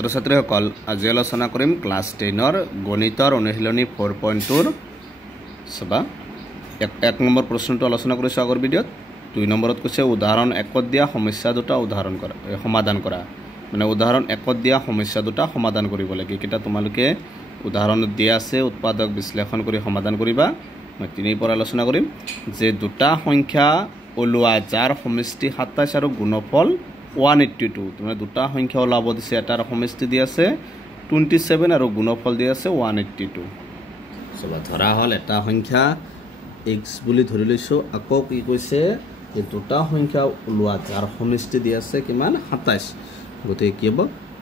ছাত্ৰ ছাত্ৰীসকল আজি আলোচনা কৰিম ক্লাছ 10ৰ গণিতৰ অনুশীলনী 4.2 সবা এক নম্বৰ প্ৰশ্নটো আলোচনা কৰিছো আগৰ ভিডিঅ'ত 2 নম্বৰত কৈছে উদাহৰণ 1ত দিয়া সমস্যা দুটা সমাধান কৰা মানে উদাহৰণ 1ত দিয়া সমস্যা দুটা সমাধান কৰিব লাগে কিটা তোমালোকে উদাহৰণত দিয়া আছে উৎপাদক বিশ্লেষণ কৰি সমাধান কৰিবা মই 3 পৰা আলোচনা কৰিম যে দুটা সংখ্যা ওলোৱা যাৰ সমষ্টি 27 আৰু গুণফল 182 তোমৰা দুটা সংখ্যা ওলাব দিছে এটাৰ সমষ্টি দি আছে 27 আৰু গুণফল দি আছে 182 সবা ধৰা হল এটা সংখ্যা x বুলি ধৰি লৈছো আকৌ কি কৈছে এই দুটা সংখ্যা ওলোৱা যাৰ সমষ্টি দি আছে কিমান 27 গতে কি হ'ব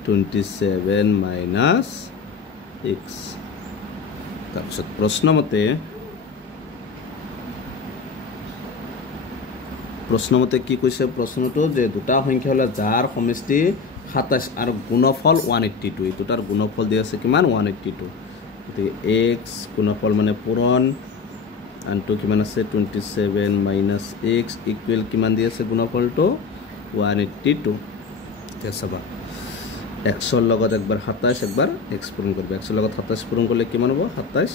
27 - x তাৰপিছত প্ৰশ্নমতে কি কৈছে প্ৰশ্নটো যে দুটা সংখ্যা হল যাৰ সমষ্টি 27 আৰু গুণফল 182 এই দুটাৰ গুণফল দি আছে কিমান 182 গতি x গুণফল মানে পূৰণ আনটো কিমান আছে 27 - x ইকুৱেল কিমান দি আছে গুণফলটো 182 এতিয়া চাবা x ৰ লগত একবাৰ 27 একবাৰ x পূৰণ কৰিব x ৰ লগত 27 পূৰণ কৰিলে কিমান হ'ব 27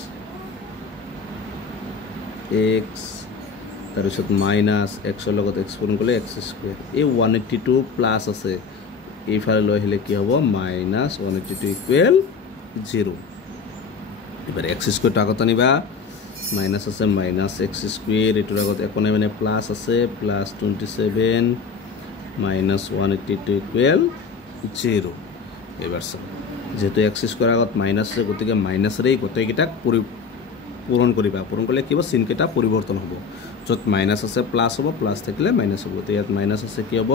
x তাৰপিছত মাইনাস x ৰ লগত x পূৰণ কৰিলে x স্কয়াৰ এই 182 প্লাস আছে এইফালে লৈ আহিলে কি হ'ব মাইনাস 182 ইকুৱেল 0 এবাৰ x স্কয়াৰ আগত আনিবা মাইনাস আছে মাইনাস x স্কয়াৰ এটোৰ আগত একো নাই মানে প্লাস আছে প্লাস 27 মাইনাস 182 ইকুৱেল 0 এবাৰ যেহেতু x স্কয়াৰ আগত মাইনাস আছে গতিকে মাইনাস ৰে গোটেইকেইটা পূৰণ কৰিবা পূৰণ কৰিলে কি হ'ব চিন কেইটা পৰিৱৰ্তন হ'ব যত মাইনাস আছে প্লাস হ'ব প্লাস থাকিলে মাইনাস হ'ব তে ইয়াত মাইনাস আছে কি হ'ব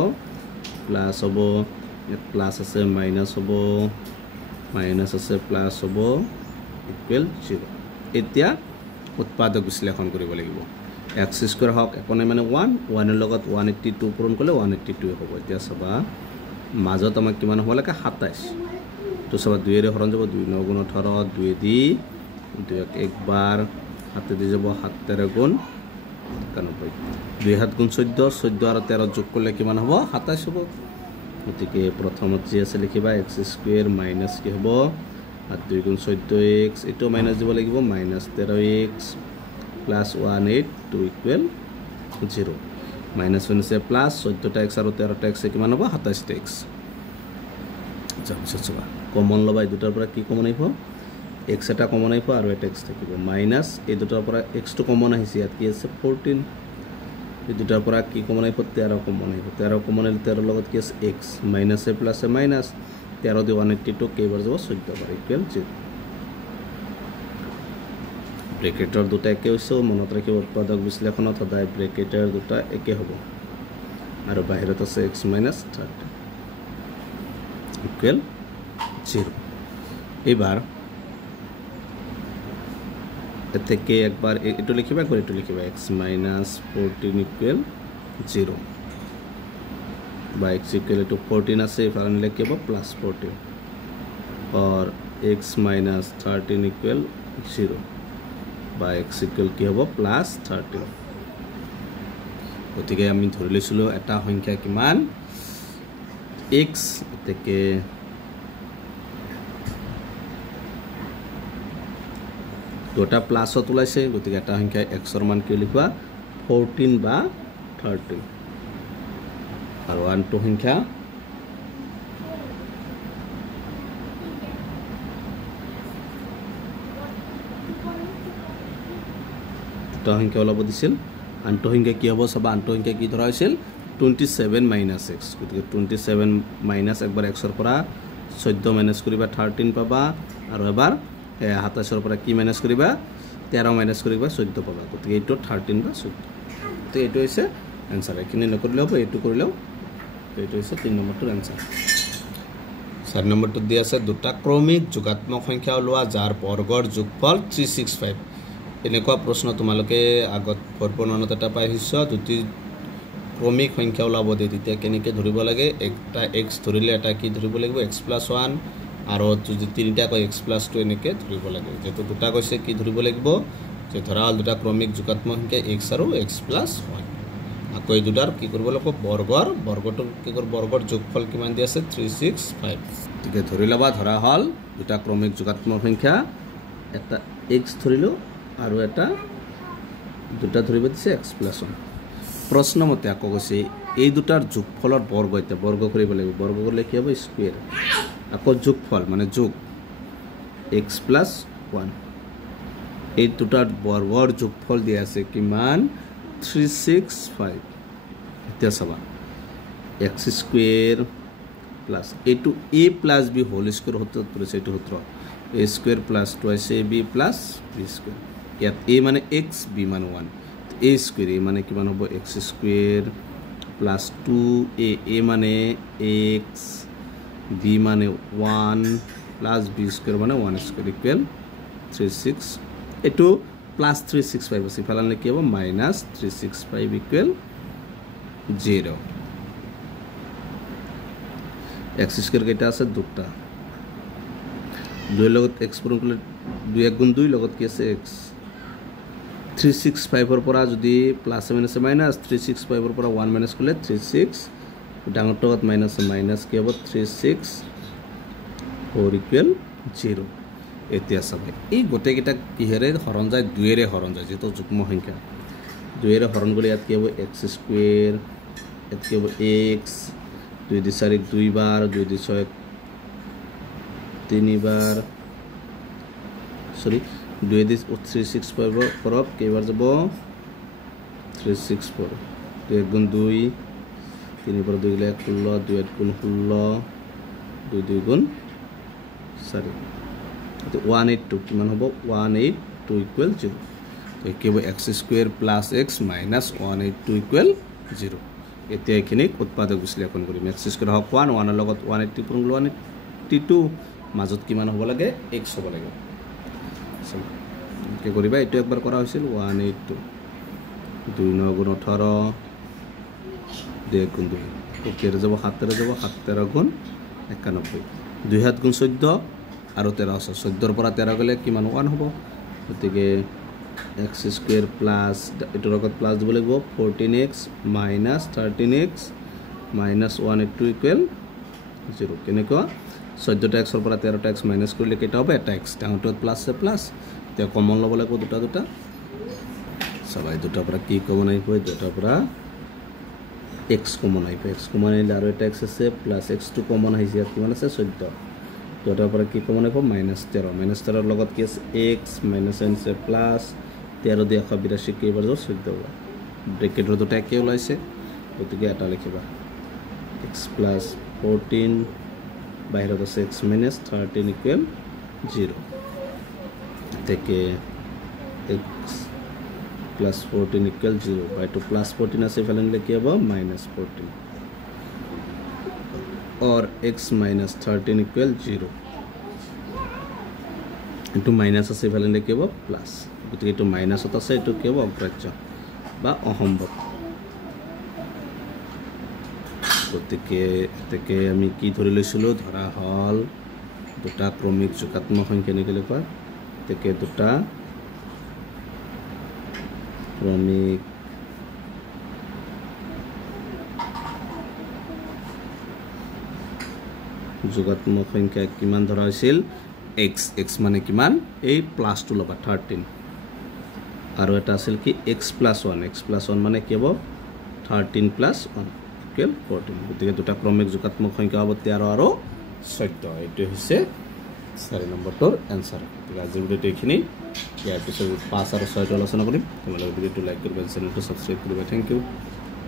প্লাস হ'ব ইয়াত প্লাস আছে মাইনাস হ'ব মাইনাস আছে প্লাস হ'ব ইকুৱেল 0 এতিয়া উৎপাদক বিশ্লেষণ কৰিব লাগিব x স্কয়াৰ হক একনে মানে 1 ৰ লগত 182 পূৰণ কৰিলে 182 হ'ব এতিয়া সবা মাজত আমাক কিমান হ'ব লাগে 27 তো সবা 2 ৰে হৰণ যাব 2 9 গুণ 18 2 দি 2 একবাৰ হাতে দি যাব 7 ৰ গুণ 91 2 7 গুণ 14 14 আৰু 13 যোগ কৰিলে কিমান হ'ব 27 হ'ব গতিকে প্ৰথমত যি আছে লিখিবা x স্কয়াৰ মাইনাস কি হ'ব 2 গুণ 14x এটো মাইনাস দিব লাগিব minus 13x plus 182 equal 0 minus 1 আছে প্লাস 14x আৰু 13x কিমান হ'ব 27x তাৰপিছত চবা কমন লবা এই দুটাৰ পৰা কি কমন আহিব x এটা কমন আহিব আৰু এটা x থাকিব মাইনাস এই দুটাৰ পৰা x টো কমন আহিছে ইয়াত কি আছে 14 এই দুটাৰ পৰা কি কমন আহিব 13 কমন আহিব 13 কমন আহিলে 13 লগত কি আছে x মাইনাস এ প্লাস এ মাইনাস 13 দি 182 কেইবাৰ যাব 14 বাৰ ইকুৱেল 0 ব্ৰেকেটৰ দুটা একে হৈছে মনত ৰাখিব উৎপাদক বিশ্লেষণত সদায় ব্ৰেকেটৰ দুটা একে হ'ব আৰু বাহিৰত আছে x - 30 ইকুৱেল 0 এবাৰ এতেকে একবাৰ এটো লিখিবা একবাৰ এটো লিখিবা x - 14 ইকুৱেল 0 বা x ইকুৱেল টু 14 আছে এফালে নিলে কি হ'ব প্লাস 14 और x - 13 ইকুৱেল 0 বা x ইকুৱেল কি হ'ব প্লাস 13 গতিকে আমি ধৰি লৈছিলো এটা সংখ্যা কিমান x এতেকে দুটা প্লাসত ওলাইছে গতিকে এটা সংখ্যা x ৰ মান কি লিখবা 14 বা 13 আৰু আনটো সংখ্যা দুটা সংখ্যা ওলাব দিছিল আনটো সংখ্যা কি হ'ব সব আনটো সংখ্যা কি ধৰা হৈছিল 27 - x গতিকে 27 - একবাৰ x ৰ পৰা 14 মাইনাস কৰিবা 13 পাবা আৰু এবাৰ 27 ৰ পৰা কি মাইনাস কৰিবা 13 মাইনাস কৰিবা 14 পাবা গতিকে এইটো 13 বা 14 তো এইটো হৈছে आंसर এখিনি নকৰিলেও হ'ব এইটো কৰিলেও এইটো হৈছে 3 নম্বৰটোৰ आंसर 4 নম্বৰটো দিয়া আছে দুটা ক্ৰমিক যোগাত্মক সংখ্যা ওলোৱা যাৰ বৰ্গৰ যোগফল 365 এনেকুৱা প্ৰশ্ন তোমালোকে আগত পৰপৰণত এটা পাইছ দুটি ক্ৰমিক সংখ্যা ওলাব দে তেতিয়া কেনেকৈ ধৰিব লাগে একটা x ধৰিলে এটা কি ধৰিব লাগিব x + 1 আৰু যদি তিনিটা কয় x + 2 এনেকৈ ধৰিব লাগে যেটো দুটা কৈছে কি ধৰিব লাগিব যে ধৰা হল দুটা ক্ৰমিক যোগাত্মক সংখ্যা x আৰু x + 1 আকৌ এই দুটাৰ কি কৰিব লাগিব বৰ্গটো কি কৰিব বৰ্গৰ যোগফল কিমান দি আছে 365 গতিকে ধৰি লবা ধৰা হল দুটা ক্ৰমিক যোগাত্মক সংখ্যা এটা x ধৰিলো আৰু এটা দুটা ধৰিব দিছে x + 1 প্ৰশ্ন মতে আকৌ কৈছে এই দুটাৰ যোগফলৰ বৰ্গ এটা বৰ্গ কৰিব লাগিব বৰ্গ কৰিলে কি হ'ব স্কয়াৰ আকৌ যোগফল মানে যোগ x + 1 এই দুটাৰ বৰ্গৰ যোগফল দিয়া আছে কিমান 365 এতিয়া চাবা x² প্লাস এইটো a plus b whole square সূত্ৰত পৰিছে এইটো সূত্ৰ a square plus 2ab plus b square ইয়াত a মানে x b মানে 1 a স্কয়ার a মানে কিমান হ'ব x square plus 2a a মানে x b মানে 1 প্লাস b স্কয়ার মানে 1 স্কয়ার ইকুয়াল 36 এটো প্লাস 365 আছে ফালালে কি হ'ব মাইনাস 365 ইকুয়াল 0 x স্কয়ার কেটা আছে দুটা 2 লগত x পূৰণ কৰিলে 2 * 2 লগত কি আছে x 365 ৰ পৰা যদি প্লাস মাইনাস মাইনাস 365 ৰ পৰা 1 মাইনাস কৰিলে 36 ডাঙৰটোত মাইনাস মাইনাস কি হ'ব 36 4 ইকুয়াল 0 এতিয়া চাবা এই গোটেই কেটা কিহেৰে হৰণ যায় 2 এৰে হৰণ যায় যেটো যুগ্ম সংখ্যা 2 এৰে হৰণ কৰিলে ইয়াত কি হ'ব x স্কয়াৰ ইয়াত কি হ'ব x 2 দি 4 2 বাৰ 2 দি 6 3 বাৰ সৰি 2 দি 365 পৰক কেইবাৰ যাব 364 2 গুণ 2 3 पर 2 গলে 16 2 গুণ 16 2 2 গুণ 4 তো 182 কিমান হ'ব 182 ইকুয়াল 0 তো কি হ'ব x square plus x minus 182 equal 0 এতিয়া এখিনি উৎপাদক বিশ্লেষণ কৰিম x স্কয়াৰ হক 1 1 ৰ লগত 180 পূৰণ 182 মাজত কিমান হ'ব লাগে x হ'ব লাগে কি কৰিবা এটো একবাৰ কৰা হৈছিল 182 2 9 গুণ 18 2 গুণ 2 ওকে যাব 7 যাব 7 গুণ 91 2 হাত গুণ 14 আৰু 13 14 ৰ পৰা 13 গলে কিমান 1 হ'ব গতিকে x স্কয়াৰ প্লাস এটোৰ লগত প্লাস দিব লাগিব 14x minus 13x minus 182 equal 0 কেনেকুৱা 14টা x ৰ পৰা 13টা x মাইনাস কৰিলে কেটা হ'ব এটা x ডাঙৰটোত প্লাস আছে প্লাস তে কমন লব লাগিব দুটা সবাই দুটা পৰা কি কমন আইব দুটা পৰা x কমন আইব x কমন আইলে আৰু এটা x আছে প্লাস x2 কমন আইছে ইয়াত কিমান আছে 14 দুটা পৰা কি কমন আইব -13 ৰ লগত কি আছে x মাইনাস n আছে প্লাস 13 দিয়ে 182 কেইবাৰ যাব 14 ব্ৰেকেটৰ দুটা একে ওলাইছে গতিকে এটা লিখিবা x প্লাস 14 বাহিৰত আছে x minus 13 ইকুয়াল 0 থেকে x plus 14 ইকুয়াল 0 বাই টু প্লাস 14 আছে ফেলে নিলে কি হবে minus 14 और x minus 13 equal 0 into minus আছে ফেলে নিলে কি হবে প্লাস গতিকে এটো মাইনাসত আছে এটো কি হবে অগ্ৰাহ্য বা অসম্ভৱ গতিকে থেকে আমি কি ধৰি লৈছিলো ধৰা হল দুটা ক্ৰমিক যোগাত্মক সংখ্যা নিকলে কয় থেকে দুটা ক্ৰমিক যোগাত্মক সংখ্যা কিমান ধৰা হৈছিল x মানে কিমান এই প্লাস টু লবা 13 আৰু এটা আছিল কি x + 1 মানে কি হ'ব 13 + 1 ইকুয়াল 14 গতিকে দুটা ক্ৰমিক যোগাত্মক সংখ্যা হ'ব 13 আৰু 14 এটো হৈছে 4 নম্বৰটোৰ आंसर আজি ভিডিওটো এখিনি ইয়াৰ পিছত 5 আৰু 6 আলোচনা কৰিম তোমালোকে ভিডিওটো লাইক কৰিবা চেনেলটো সাবস্ক্ৰাইব কৰিবা থ্যাংক ইউ